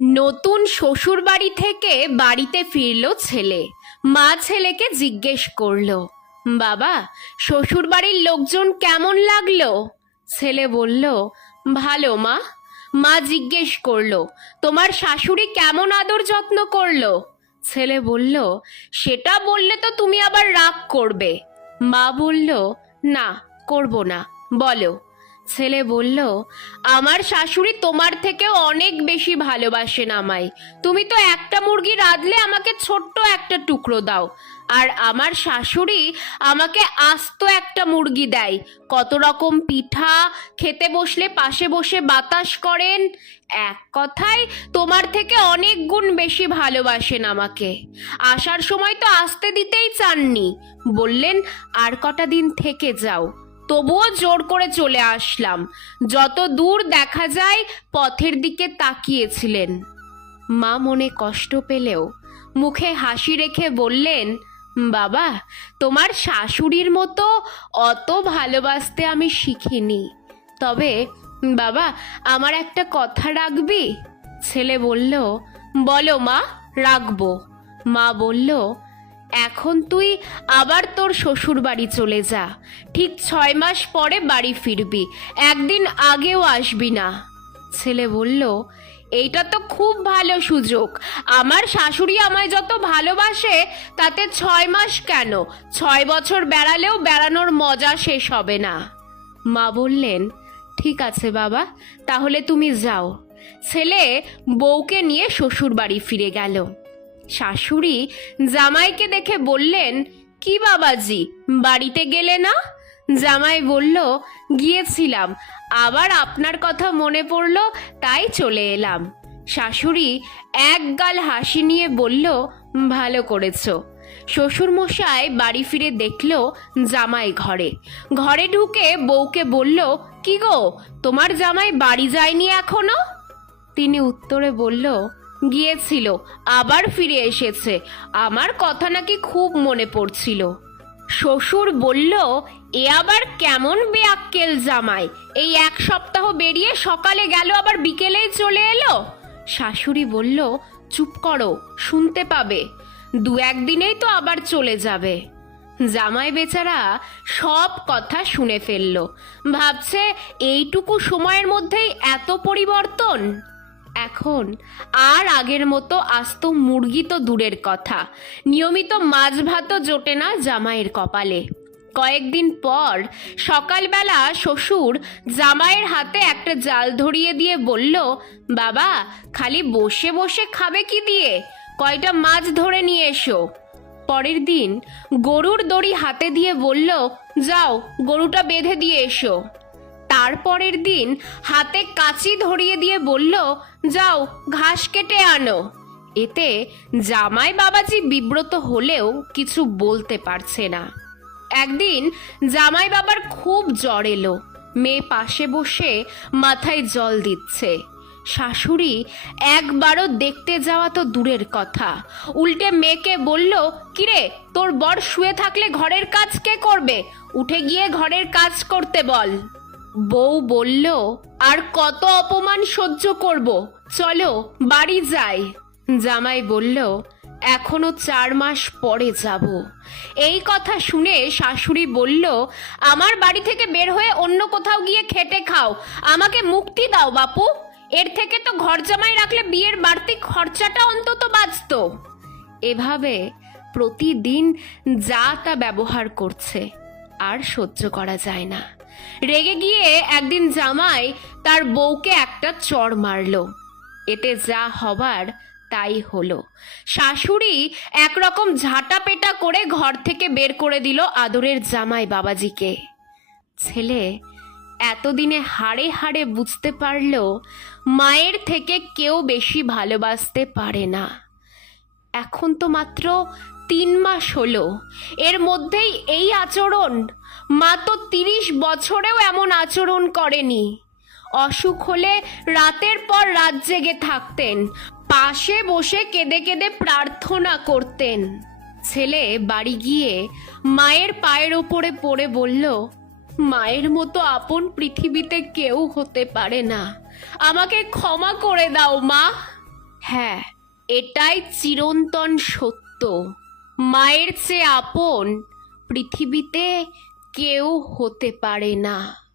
নতুন শ্বশুর বাড়ি থেকে বাড়িতে ফিরলো ছেলে। মা ছেলেকে জিজ্ঞেস করলো, বাবা, শ্বশুর বাড়ির লোকজন কেমন লাগলো? ছেলে বলল, ভালো মা। মা জিজ্ঞেস করলো, তোমার শাশুড়ি কেমন আদর যত্ন করলো? ছেলে বলল, সেটা বললে তো তুমি আবার রাগ করবে। মা বলল, না, করব না, বলো। ছেলে বলল, আমার শাশুড়ি তোমার থেকেও অনেক বেশি ভালোবাসেন আমায়। তুমি তো একটা মুরগি রাঁধলে আমাকে ছোট্ট একটা টুকরো দাও, আর আমার শাশুড়ি আমাকে আস্ত একটা মুরগি দেয়। কত রকম পিঠা, খেতে বসলে পাশে বসে বাতাস করেন। এক কথায় তোমার থেকে অনেক গুণ বেশি ভালোবাসেন আমাকে। আসার সময় তো আসতে দিতেই চাননি, বললেন আর কটা দিন থেকে যাও। তবুও জোর করে চলে আসলাম। যত দূর দেখা যায় পথের দিকে তাকিয়েছিলেন। মা মনে কষ্ট পেলেও মুখে হাসি রেখে বললেন, বাবা, তোমার শাশুড়ির মতো অত ভালোবাসতে আমি শিখিনি। তবে বাবা, আমার একটা কথা রাখবি? ছেলে বলল, বলো মা, রাখবো। মা বলল, এখন তুই আবার তোর শ্বশুর বাড়ি চলে যা। ঠিক 6 মাস পরে বাড়ি ফিরবি, একদিন আগেও আসবি না। ছেলে বলল, এইটা তো খুব ভালো সুযোগ। আমার শাশুড়ি আমায় যত ভালোবাসে তাতে 6 মাস কেন, 6 বছর বেড়ালেও বেড়ানোর মজা শেষ হবে না। মা বললেন, ঠিক আছে বাবা, তাহলে তুমি যাও। ছেলে বউকে নিয়ে শ্বশুর বাড়ি ফিরে গেল। শাশুড়ি জামাইকে দেখে বললেন, কি বাবাজি, বাড়িতে গেলে না? জামাই বলল, গিয়েছিলাম, আবার আপনার কথা মনে পড়ল, তাই চলে এলাম। শাশুড়ি একগাল হাসি নিয়ে বলল, ভালো করেছো। শ্বশুর মশাই বাড়ি ফিরে দেখল জামাই ঘরে। ঘরে ঢুকে বউকে বলল, কি গো, তোমার জামাই বাড়ি যায়নি এখনো? তিনি উত্তরে বলল, গিয়েছিল, আবার ফিরে এসেছে। আমার কথা নাকি খুব মনে পড়ছিল। শ্বশুর বলল, এ আবার কেমন বেয়াক্কেল জামাই, এই 1 সপ্তাহ বেরিয়ে সকালে গেল আবার বিকেলেই চলে এলো। শাশুড়ি বলল, চুপ করো, শুনতে পাবে, 2-1 দিনেই তো আবার চলে যাবে। জামাই বেচারা সব কথা শুনে ফেলল। ভাবছে এইটুকু সময়ের মধ্যেই এত পরিবর্তন। এখন আর আগের মতো আস্ত মুরগি তো দূরের কথা, নিয়মিত মাছ ভাতও জোটে না জামাইয়ের কপালে। কয়েকদিন পর সকালবেলা শ্বশুর জামাইয়ের হাতে একটা জাল ধরিয়ে দিয়ে বলল, বাবা, খালি বসে বসে খাবে কি দিয়ে? কয়টা মাছ ধরে নিয়ে এসো। পরের দিন গরুর দড়ি হাতে দিয়ে বলল, যাও, গরুটা বেঁধে দিয়ে এসো। তারপরের দিন হাতে কাঁচি ধরিয়ে দিয়ে বলল, যাও, ঘাস কেটে আনো। এতে জামাই বাবাজি বিব্রত হলেও কিছু বলতে পারছে না। একদিন জামাই বাবার খুব জ্বর এলো। মেয়ে পাশে বসে মাথায় জল দিচ্ছে। শাশুড়ি একবারও দেখতে যাওয়া তো দূরের কথা, উল্টে মেয়েকে বলল, কিরে, তোর বর শুয়ে থাকলে ঘরের কাজ কে করবে? উঠে গিয়ে ঘরের কাজ করতে বল। বউ বলল, আর কত অপমান সহ্য করব, চলো বাড়ি যাই। জামাই বলল, এখনো 4 মাস পরে যাব। এই কথা শুনে শাশুড়ি বলল, আমার বাড়ি থেকে বের হয়ে অন্য কোথাও গিয়ে খেটে খাও, আমাকে মুক্তি দাও বাপু। এর থেকে তো ঘর জামাই রাখলে বিয়ের বাড়তি খরচাটা অন্তত বাঁচত। এভাবে প্রতিদিন যা তা ব্যবহার করছে, আর সহ্য করা যায় না। রেগে গিয়ে একদিন জামাই তার বউকে একটা চড় মারল। এতে যা হবার তাই হলো। শাশুড়ি একরকম ঝাঁটা পেটা করে ঘর থেকে বের করে দিল আদরের জামাই বাবাজিকে। ছেলে এতদিনে হাড়ে হাড়ে বুঝতে পারল, মায়ের থেকে কেউ বেশি ভালোবাসতে পারে না। এখন তো মাত্র 3 মাস হলো, এর মধ্যেই এই আচরণ? মা তো 30 বছরেও এমন আচরণ করেনি। অসুখ হলে রাতের পর রাত জেগে থাকতেন, পাশে বসে কেঁদে কেঁদে প্রার্থনা করতেন। ছেলে বাড়ি গিয়ে মায়ের পায়ের ওপরে পড়ে বলল, মায়ের মতো আপন পৃথিবীতে কেউ হতে পারে না, আমাকে ক্ষমা করে দাও মা। হ্যাঁ, এটাই চিরন্তন সত্য। মায়ের চেয়ে আপন পৃথিবীতে কেউ হতে পারে না।